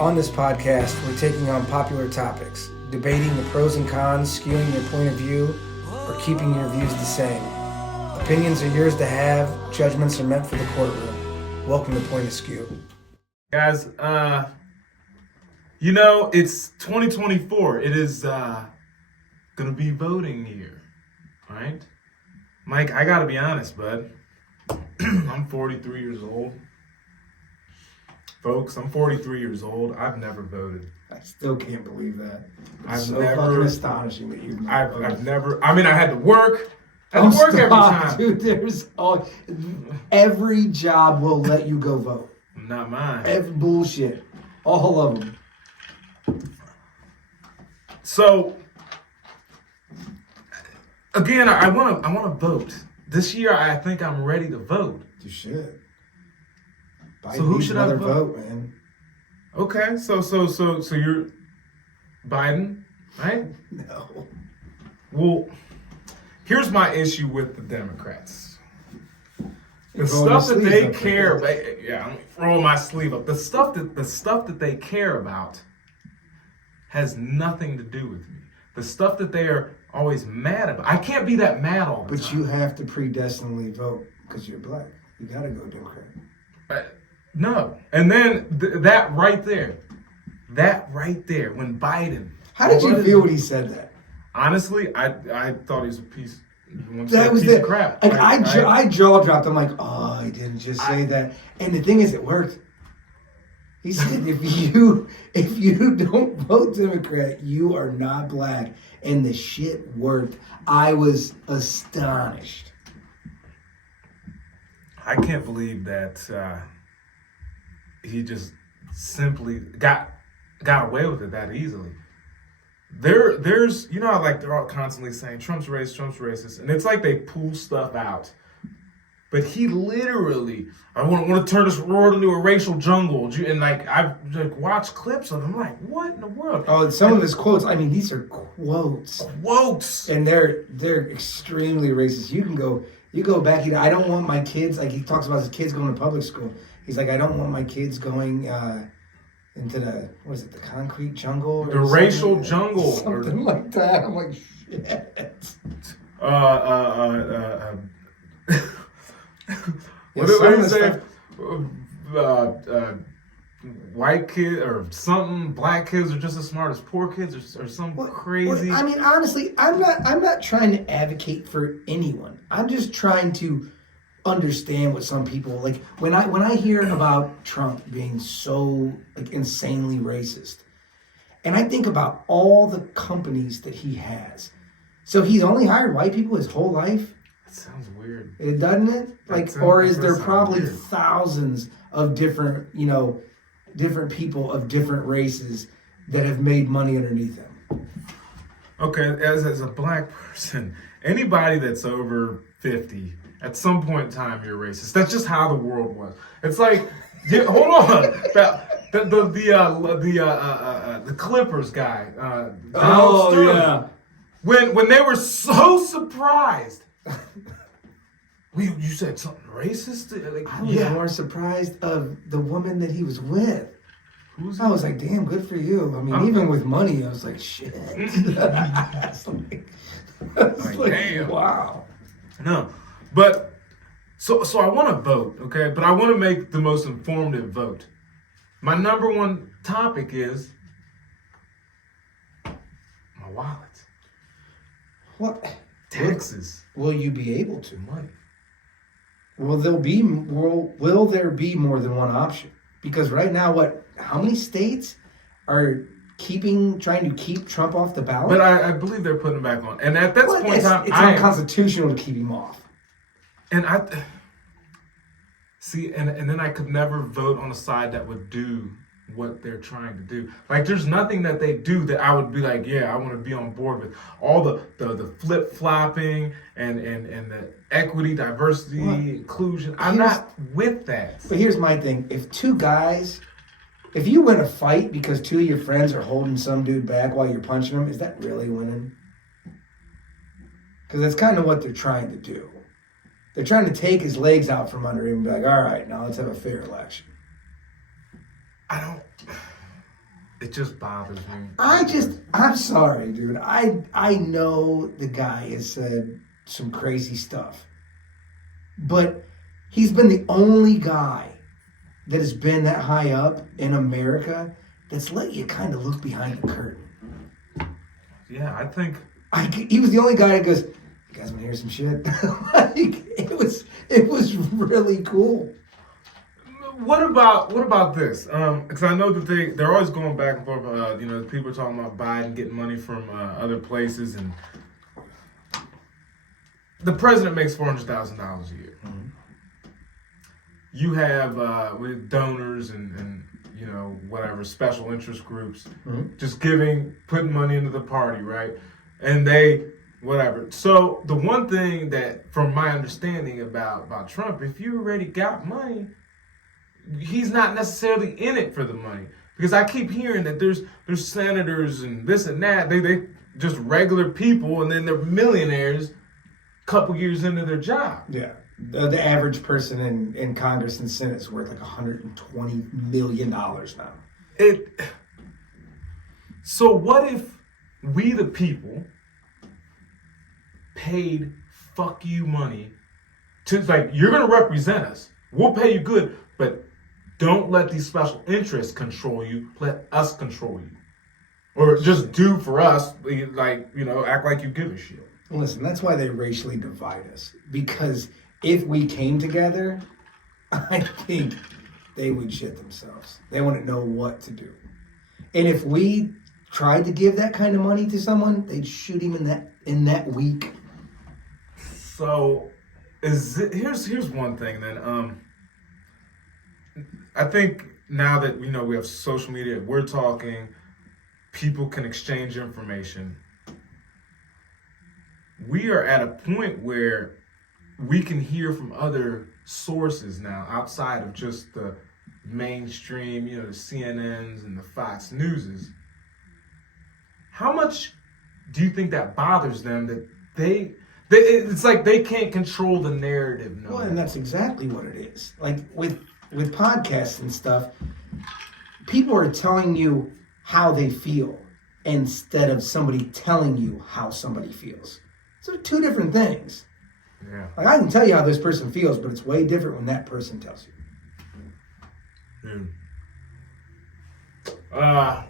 On this podcast, we're taking on popular topics, debating the pros and cons, skewing your point of view, or keeping your views the same. Opinions are yours to have, judgments are meant for the courtroom. Welcome to Point of Skew. Guys, it's 2024. It is gonna be voting year, right? Mike, I gotta be honest, bud. I'm 43 years old. Folks, I'm 43 years old. I've never voted. I still can't believe that. It's I've fucking astonishing that you've never voted. I've never. I mean, I had to work. I had to work every time. Dude, every job will let you go vote. Not mine. Every bullshit. All of them. So, again, I want to vote. This year, I think I'm ready to vote. You should. So who should I vote, man? Okay, so you're Biden, right? No. Well, here's my issue with the Democrats. The Roll stuff that your they sleeves up, care man. about, I'm rolling my sleeve up. The stuff that they care about has nothing to do with me. The stuff that they are always mad about, I can't be that mad all the time. But you have to predestinedly vote because you're black. You gotta go Democrat. No. And then that right there, when Biden. How did you feel when he said that? Honestly, I thought he was a piece. That was of crap. Like, I jaw dropped. I'm like, oh, he didn't just say that. And the thing is, it worked. He said, if you don't vote Democrat, you are not black. And the shit worked. I was astonished. I can't believe that he just simply got away with it that easily. There's how like they're all constantly saying Trump's racist, and it's like they pull stuff out. But he literally, I want to turn this world into a racial jungle, and like I've watched clips of him, like what in the world? Oh, some of his quotes. I mean, these are quotes, and they're extremely racist. You go back. I don't want my kids. Like he talks about his kids going to public school. He's like, I don't want my kids going into the concrete jungle, the racial jungle, something like that. I'm like, shit. What do you say? White kid or something? Black kids are just as smart as poor kids, or some crazy. I mean, honestly, I'm not trying to advocate for anyone. I'm just trying to understand what some people like. When I hear about Trump being so like insanely racist, and I think about all the companies that he has. So he's only hired white people his whole life. That sounds weird. It doesn't it? Or is there probably thousands of different people of different races that have made money underneath him? Okay, as a black person, anybody that's over 50, at some point in time, you're racist. That's just how the world was. It's like, hold on, the Clippers guy, Donald Sterling, yeah. When they were so surprised. You said something racist? Like, I was more surprised of the woman that he was with. I was like, damn, good for you. I mean, even with money, I was like, shit. I was like, damn. Wow. No, but so I want to vote, okay? But I want to make the most informative vote. My number one topic is my wallet. What? Taxes. Will you be able to? Money. Will there be more than one option? Because right now, how many states are trying to keep Trump off the ballot? But I believe they're putting him back on. And at that point in time, it's unconstitutional to keep him off. And and then I could never vote on a side that would do what they're trying to do. Like, there's nothing that they do that I would be like, yeah, I want to be on board with. All the flip-flopping and the equity, diversity, inclusion. I'm not with that. But here's my thing. If you win a fight because two of your friends are holding some dude back while you're punching him, is that really winning? Because that's kind of what they're trying to do. They're trying to take his legs out from under him and be like, all right, now let's have a fair election. it just bothers me. I'm sorry, dude. I know the guy has said some crazy stuff, but he's been the only guy that has been that high up in America that's let you kind of look behind the curtain. Yeah, I think He was the only guy that goes, "You guys want to hear some shit?" Like, it was really cool. What about this? Because I know that they're always going back and forth. People are talking about Biden getting money from other places, and the president makes $400,000 a year. Mm-hmm. You have with donors and whatever special interest groups just putting money into the party, right? And they whatever. So the one thing that, from my understanding about Trump, if you already got money, he's not necessarily in it for the money, because I keep hearing that there's senators and this and that, they just regular people, and then they're millionaires a couple years into their job. Yeah, the average person in Congress and Senate is worth like $120 million now. So what if we the people paid fuck you money to, like, you're gonna represent us, we'll pay you good, but don't let these special interests control you. Let us control you. Or just do for us, like, act like you give a shit. Listen, that's why they racially divide us. Because if we came together, I think they would shit themselves. They wouldn't know what to do. And if we tried to give that kind of money to someone, they'd shoot him in that week. So, here's one thing then. I think now that we have social media, we're talking, people can exchange information. We are at a point where we can hear from other sources now outside of just the mainstream, the CNNs and the Fox Newses. How much do you think that bothers them that it's like they can't control the narrative? No. Well, and that's exactly what it is. Like with podcasts and stuff, people are telling you how they feel instead of somebody telling you how somebody feels. So two different things. Yeah. Like, I can tell you how this person feels, but it's way different when that person tells you.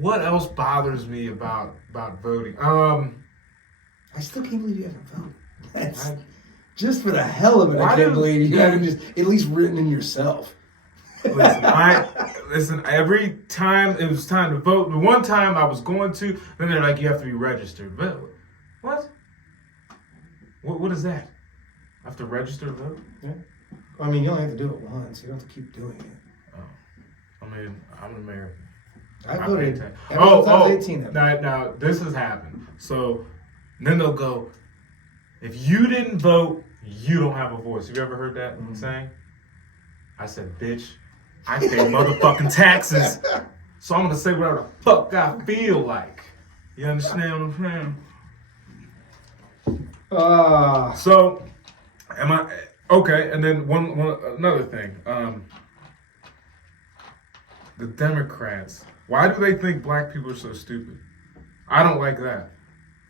What else bothers me about voting? I still can't believe you haven't voted. Just for the hell of it, I can't believe you haven't just at least written in yourself. Listen, every time it was time to vote, the one time I was going to, then they're like, you have to be registered. But what? What is that? I have to register to vote? Yeah. Well, I mean, you only have to do it once. You don't have to keep doing it. Oh. I mean, I'm an American. I voted. I was 18. Now, this has happened. So then they'll go, if you didn't vote, you don't have a voice. Have you ever heard that saying? I said, bitch, I pay motherfucking taxes. So I'm going to say whatever the fuck I feel like. You understand what I'm saying? So, am I... Okay, and then another thing. The Democrats. Why do they think black people are so stupid? I don't like that.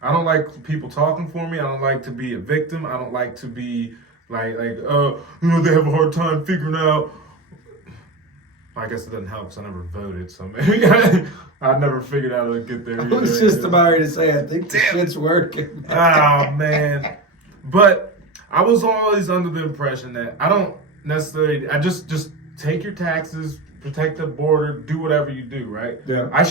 I don't like people talking for me. I don't like to be a victim. I don't like to be like they have a hard time figuring out. I guess it doesn't help because I never voted, so maybe I never figured out how to get there. I was just about ready to say, I think the shit's working. Oh, man. But I was always under the impression that I don't necessarily, I just take your taxes, protect the border, do whatever you do, right? Yeah. I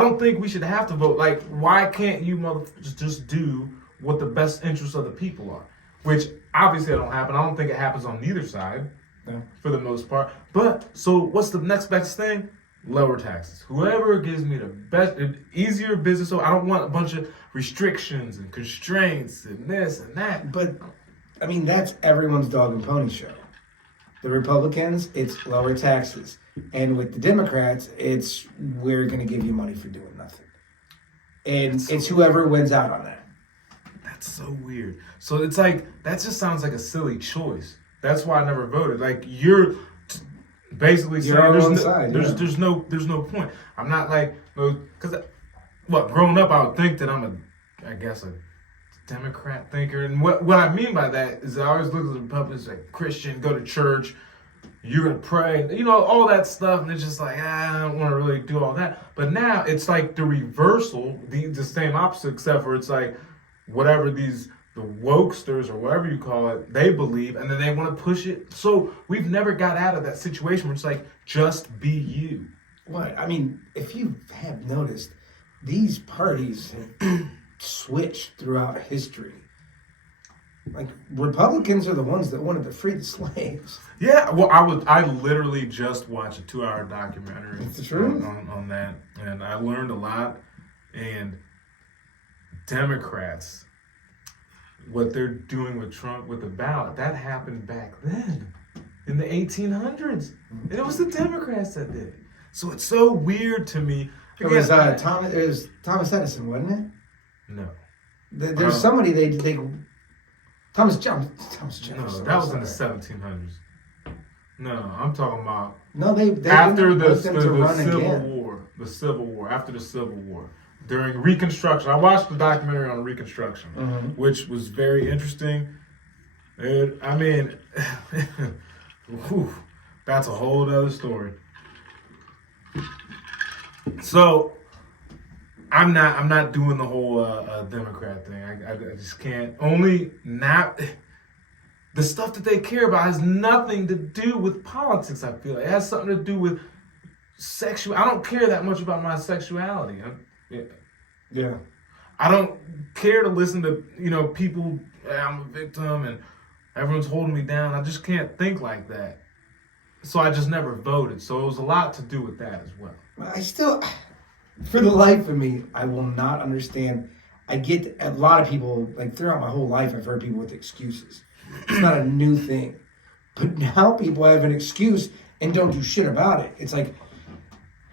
don't think we should have to vote. Like, why can't you motherfuckers just do what the best interests of the people are? Which obviously don't happen. I don't think it happens on neither side. Yeah. For the most part. But, so what's the next best thing? Lower taxes. Whoever gives me the best, easier business. So I don't want a bunch of restrictions and constraints and this and that. But, I mean, that's everyone's dog and pony show. The Republicans, it's lower taxes. And with the Democrats, it's we're going to give you money for doing nothing. And it's whoever wins out on that. That's so weird. So it's like, that just sounds like a silly choice. That's why I never voted. Like, basically You're saying on there's one no, side, there's, yeah. there's no point. I'm not like, because, growing up, I would think that I'm I guess a Democrat thinker. And what I mean by that is I always look at the Republicans like Christian, go to church, you're going to pray, all that stuff. And it's just like, I don't want to really do all that. But now it's like the reversal, the same opposite, except for it's like whatever the wokesters or whatever you call it, they believe, and then they want to push it. So we've never got out of that situation where it's like, just be you. What? I mean, if you have noticed, these parties have switched throughout history. Like, Republicans are the ones that wanted to free the slaves. Yeah, well, I literally just watched a 2-hour documentary on that, and I learned a lot. And Democrats, what they're doing with Trump with the ballot, that happened back then in the 1800s, and it was the Democrats that did it. So it's so weird to me. It was Thomas Edison, wasn't it? No. There's somebody they Thomas Jefferson. No, that was in the 1700s. No, I'm talking about they after the Civil War. After the Civil War, during Reconstruction, I watched the documentary on Reconstruction, which was very interesting. And I mean, that's a whole other story. So I'm not doing the whole Democrat thing. I just can't. Only not the stuff that they care about has nothing to do with politics. I feel it has something to do with sexual. I don't care that much about my sexuality. Yeah. I don't care to listen to people. I'm a victim and everyone's holding me down. I just can't think like that. So I just never voted. So it was a lot to do with that as well. I still, for the life of me, I will not understand. I get a lot of people, like throughout my whole life, I've heard people with excuses. It's not a new thing. But now people have an excuse and don't do shit about it. It's like,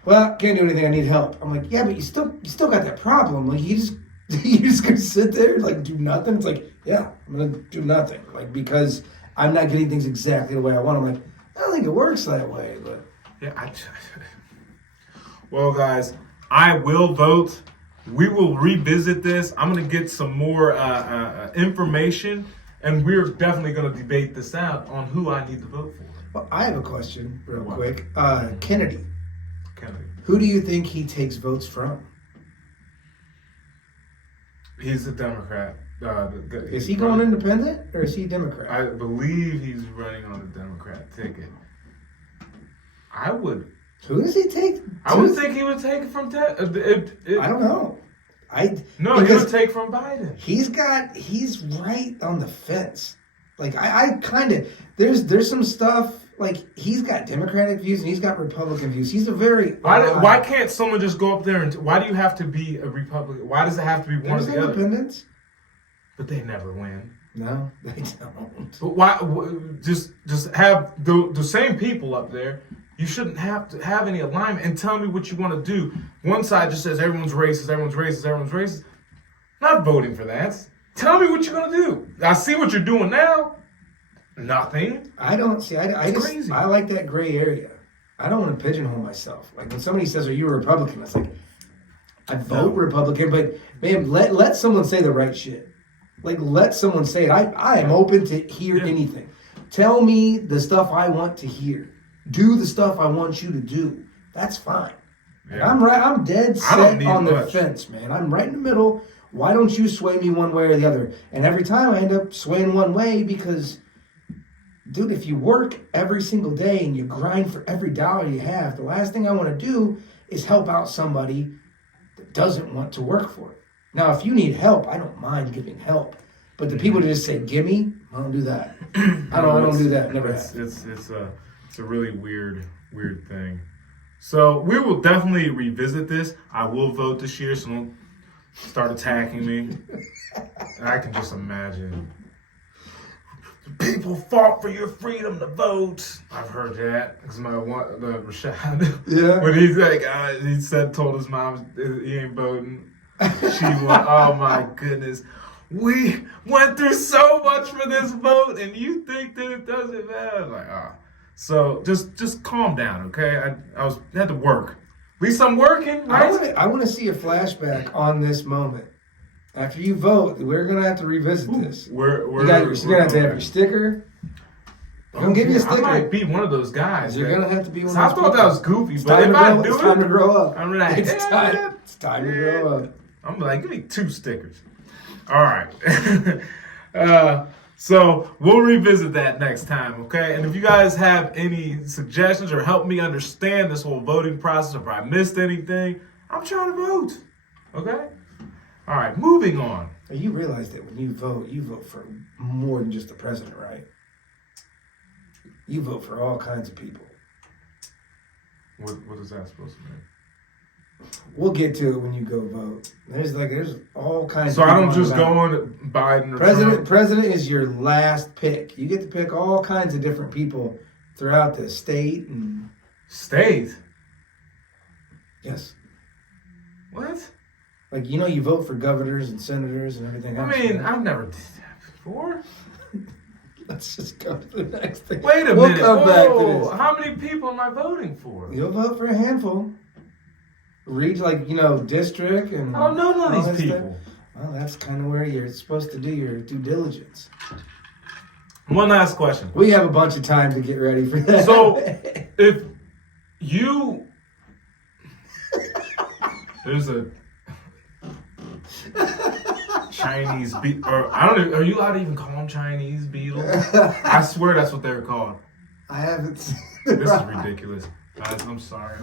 well, can't do anything, I need help. I'm like, yeah, but you still got that problem. Like, you just gonna sit there and like do nothing? It's like, yeah, I'm gonna do nothing. Like, because I'm not getting things exactly the way I want. I'm like, I don't think it works that way, but yeah, well, guys, I will vote. We will revisit this. I'm going to get some more information, and we're definitely going to debate this out on who I need to vote for. Well, I have a question real quick. Kennedy. Who do you think he takes votes from? He's a Democrat. Is he going independent, or is he Democrat? I believe he's running on the Democrat ticket. Who does he take? I would think he would take it from I don't know. He would take from Biden. He's right on the fence. Like I kind of there's some stuff like he's got Democratic views and he's got Republican views. He's a very why can't someone just go up there and why do you have to be a Republican? Why does it have to be one or the other? Independents. But they never win. No, they don't. But why? Just have the same people up there. You shouldn't have to have any alignment and tell me what you want to do. One side just says everyone's racist, everyone's racist, everyone's racist. I'm not voting for that. Tell me what you're going to do. I see what you're doing now. Nothing. I don't see. Crazy. I like that gray area. I don't want to pigeonhole myself. Like when somebody says, "Are you a Republican?" It's like I vote Republican, but man, let someone say the right shit. Like let someone say it. I am open to hear anything. Tell me the stuff I want to hear. Do the stuff I want you to do. That's fine. Yeah. I'm dead set on the fence, man. I'm right in the middle. Why don't you sway me one way or the other? And every time I end up swaying one way because, dude, if you work every single day and you grind for every dollar you have, the last thing I want to do is help out somebody that doesn't want to work for it. Now, if you need help, I don't mind giving help. But the people that just say, gimme, I don't do that. I don't do that. Never have. It's a really weird thing. So we will definitely revisit this. I will vote this year, so don't start attacking me. I can just imagine. People fought for your freedom to vote. I've heard that. Because Rashad. Yeah. When he's like, told his mom he ain't voting. She went, oh my goodness. We went through so much for this vote, and you think that it doesn't matter? Like, So just calm down, okay? I had to work. At least I'm working, right? I want to see a flashback on this moment. After you vote, we're gonna have to revisit this. You're You're gonna have to have your sticker. I'm gonna give you a sticker. I might be one of those guys. You're gonna have to be one. So of I those thought that people. was goofy, It's but if I do it's time to it, grow up. I'm like, It's time to grow up. I'm like, give me 2 stickers. All right. So we'll revisit that next time, okay? And if you guys have any suggestions or help me understand this whole voting process, or if I missed anything, I'm trying to vote, okay? All right, moving on. You realize that when you vote for more than just the president, right? You vote for all kinds of people. What is that supposed to mean? We'll get to it when you go vote. There's all kinds. So of I people don't just on go the ballot. on Biden or President. Trump? President is your last pick. You get to pick all kinds of different people throughout the state and State? yes, What? like you vote for governors and senators and everything else. I mean, right? I've never did that before. Let's just go to the next thing. Wait a We'll minute. come back to Whoa, this. how many people am I voting for? You'll vote for a handful. Read district and. I don't know none all of that these stuff. people. Well, that's kind of where you're supposed to do your due diligence. One last question. We have a bunch of time to get ready for that. So, if you there's a Chinese or I don't know, are you allowed to even call them Chinese beetles? I swear that's what they're called. I haven't seen This is ridiculous. Guys, I'm sorry.